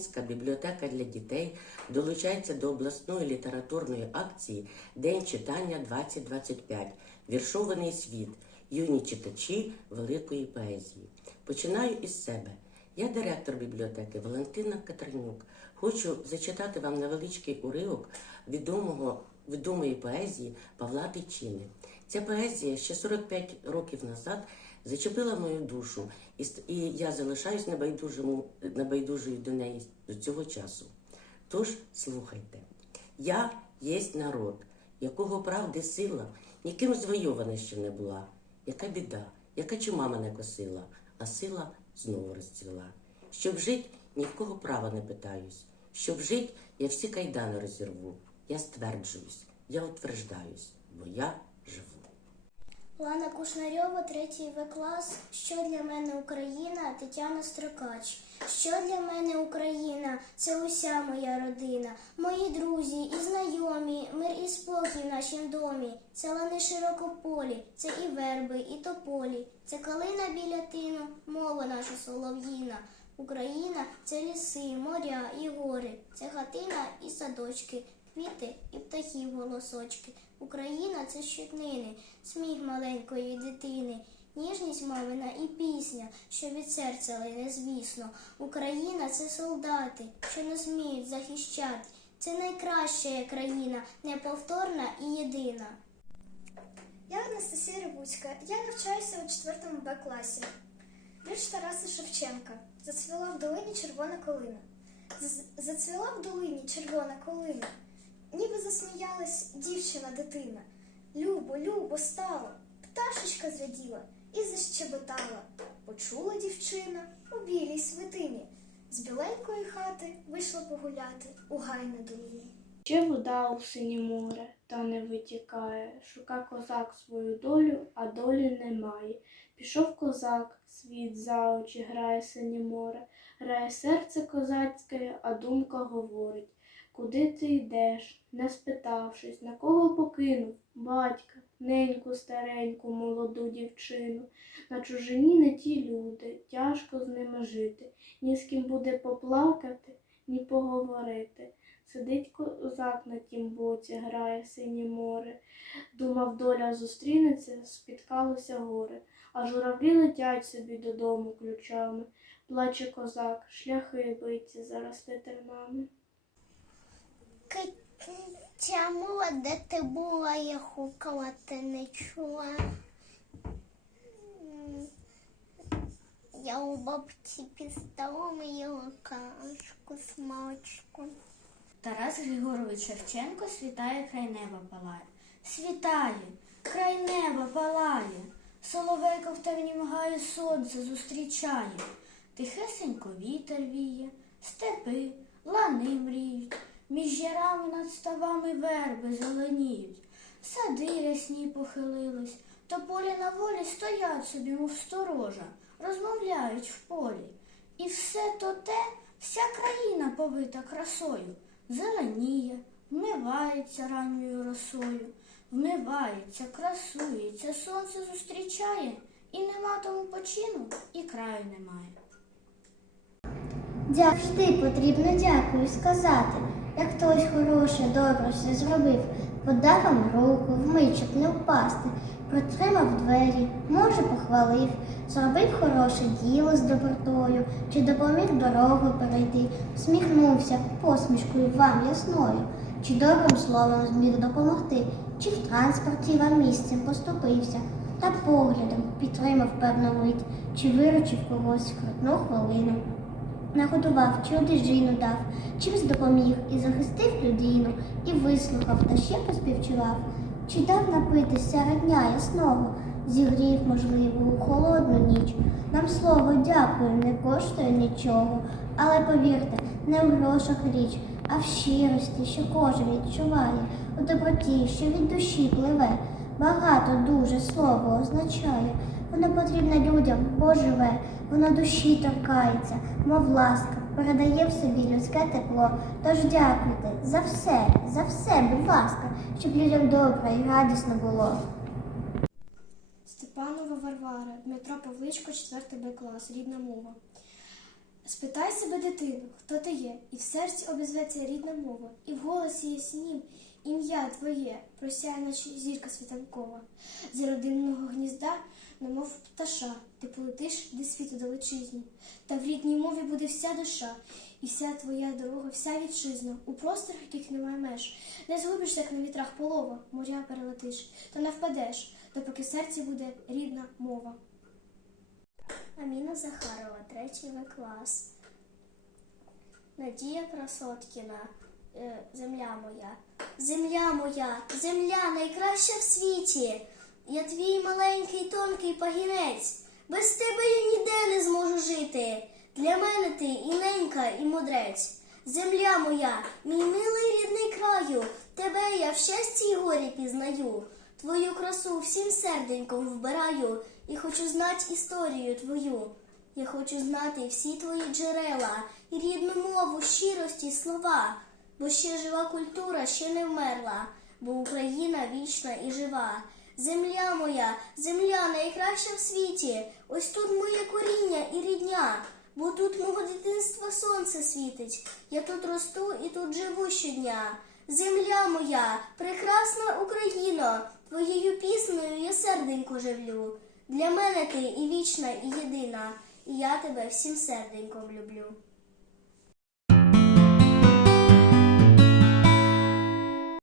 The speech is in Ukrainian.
Українська бібліотека для дітей долучається до обласної літературної акції День читання 2025. Віршований світ. Юні читачі великої поезії. Починаю із себе. Я директор бібліотеки Валентина Катернюк. Хочу зачитати вам невеличкий уривок відомого, відомої поезії Павла Тичини. Ця поезія ще 45 років назад зачепила мою душу, і, і я залишаюсь небайдужому, небайдужою до неї до цього часу. Тож слухайте, я єсть народ, якого правди сила ніким звойована ще не була. Яка біда, яка чума мене косила, а сила знову розцвіла. Щоб жить, ні в кого права не питаюсь. Щоб жить, я всі кайдани розірву. Я стверджуюсь, я утверждаюсь, бо я живу. Лана Кушнарьова, третій В клас. Що для мене Україна? Тетяна Строкач. Що для мене Україна? Це уся моя родина, мої друзі і знайомі, мир і спокій в нашім домі. Це лани широкополі, це і верби, і тополі, це калина біля тину, мова наша солов'їна. Україна це ліси, моря і гори, це хатина і садочки, квіти і птахів голосочки. Україна це щитнини, сміх маленької дитини, ніжність мамина і пісня, що від серця лине, звісно. Україна це солдати, що не сміють захищати. Це найкраща країна, неповторна і єдина. Я Анастасія Рибуцька. Я навчаюся у 4 Б класі. Вірш Тараса Шевченка. Зацвіла в долині червона колина. Зацвіла в долині червона колина. Ніби засміялась дівчина дитина. Любо, любо стало. Пташечка зраділа і защебетала. Почула дівчина у білій свитині. З біленької хати вийшла погуляти у гай на долині. Ще вода у синє море, та не витікає. Шука козак свою долю, а долі немає. Пішов козак, світ за очі грає синє море, грає серце козацьке, а думка говорить. Куди ти йдеш, не спитавшись, на кого покинув батька, неньку стареньку, молоду дівчину. На чужині не ті люди, тяжко з ними жити, ні з ким буде поплакати, ні поговорити. Сидить козак на тім боці, грає синє море. Думав, доля зустрінеться, спіткалося горе, а журавлі летять собі додому ключами. Плаче козак, шляхи биті, заросте тернами. Китя де ти була, я хукала, ти не чула. Я у бабці під столом їла кашку смачку. Тарас Григорович Шевченко світає край неба палає. Світає, край неба палає, соловейко в темнім гаю сонце зустрічає. Тихесенько вітер віє, степи, лани мріють, між ярами над ставами верби зеленіють. Сади рясні похилились, тополі на волі стоять собі, мов сторожа, розмовляють в полі. І все то те, вся країна повита красою, зеленіє, вмивається ранньою росою, вмивається, красується, сонце зустрічає, і нема тому почину, і краю немає. Завжди потрібно дякую сказати, як хтось хороше, добре все зробив, подав вам руку, вмить, щоб не впасти, протримав двері, може похвалив, зробив хороше діло з добротою, чи допоміг дорогу перейти, всміхнувся посмішкою вам ясною, чи добрим словом зміг допомогти, чи в транспорті вам місцем поступився, та поглядом підтримав певну мить, чи виручив когось в крутну хвилину. Нагодував чи одежину дав, чимсь допоміг і захистив людину, і вислухав та ще поспівчував, чи дав напитися серед дня ясного, зігрів, можливо, у холодну ніч. Нам слово дякую не коштує нічого, але повірте, не в грошах річ, а в щирості, що кожен відчуває, у доброті, що від душі пливе. Багато дуже слово означає. Воно потрібне людям, бо живе, воно душі торкається, мов ласка, передає в собі людське тепло. Тож дякуйте за все, за все, будь ласка, щоб людям добре і радісно було. Степанова Варвара, Дмитро Павличко, 4 Б клас, рідна мова. Спитай себе дитину, хто ти є, і в серці обізветься рідна мова, і в голосі яснім ім'я твоє, просяє наче зірка світанкова. З родинного гнізда, немов пташа, ти полетиш до світу далечизні, та в рідній мові буде вся душа, і вся твоя дорога, вся вітчизна, у просторах, яких немає меж. Не згубишся, як на вітрах полова, моря перелетиш, та не впадеш, допоки серці буде рідна мова. Аміна Захарова, третій В клас. Надія Красоткіна, земля моя. Земля моя, земля найкраща в світі. Я твій маленький тонкий пагінець. Без тебе я ніде не зможу жити. Для мене ти і ненька, і мудрець. Земля моя, мій милий рідний краю, тебе я в щасті й горі пізнаю. Твою красу всім серденьком вбираю і хочу знати історію твою. Я хочу знати всі твої джерела і рідну мову, щирості слова, бо ще жива культура ще не вмерла, бо Україна вічна і жива. Земля моя, земля найкраща в світі. Ось тут моє коріння і рідня, бо тут мого дитинства сонце світить. Я тут росту і тут живу щодня. Земля моя, прекрасна Україно, твоєю піснею я серденько живлю. Для мене ти і вічна, і єдина, і я тебе всім серденьком люблю.